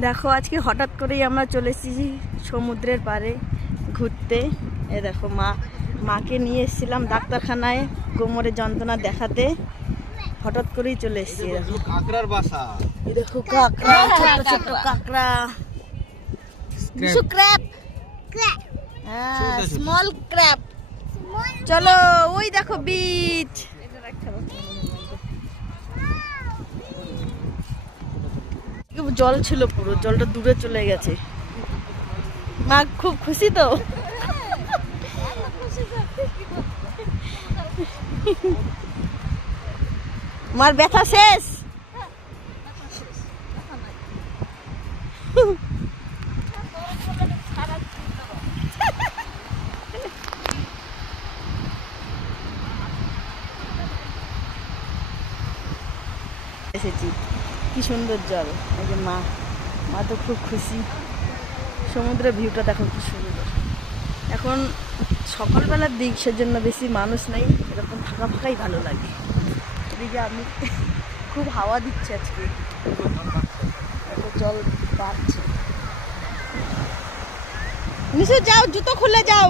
দেখো আজকে হঠাৎ করেই আমরা চলে এসেছি সমুদ্রের পাড়ে ঘুরতে। এ দেখো মাকে নিয়ে এসেছিলাম ডাক্তারখানায় কোমরে যন্ত্রণা দেখাতে, হঠাৎ করেই চলে এসেছি। কাঁকড়ার বাসা, এই দেখো কাঁকড়া, ছোট ছোট কাঁকড়া, ক্র্যাব, হ্যাঁ স্মল ক্র্যাব। চলো ওই দেখো বিচ, জল ছিল পুরো, জলটা দূরে চলে গেছে। মা খুব খুশি তো। মার ব্যথা শেষ। এসেছি, কি সুন্দর জল। এই যে মা তো খুব খুশি। সমুদ্রের ভিউটা দেখো কি সুন্দর। এখন সকালবেলার দিক, সেজন্য বেশি মানুষ নেই, এরকম ফাঁকা ফাঁকাই ভালো লাগে। এদিকে আমি খুব হাওয়া দিচ্ছে আজকে, জল বাড়ছে। নিশু যাও, জুতো খুলে যাও।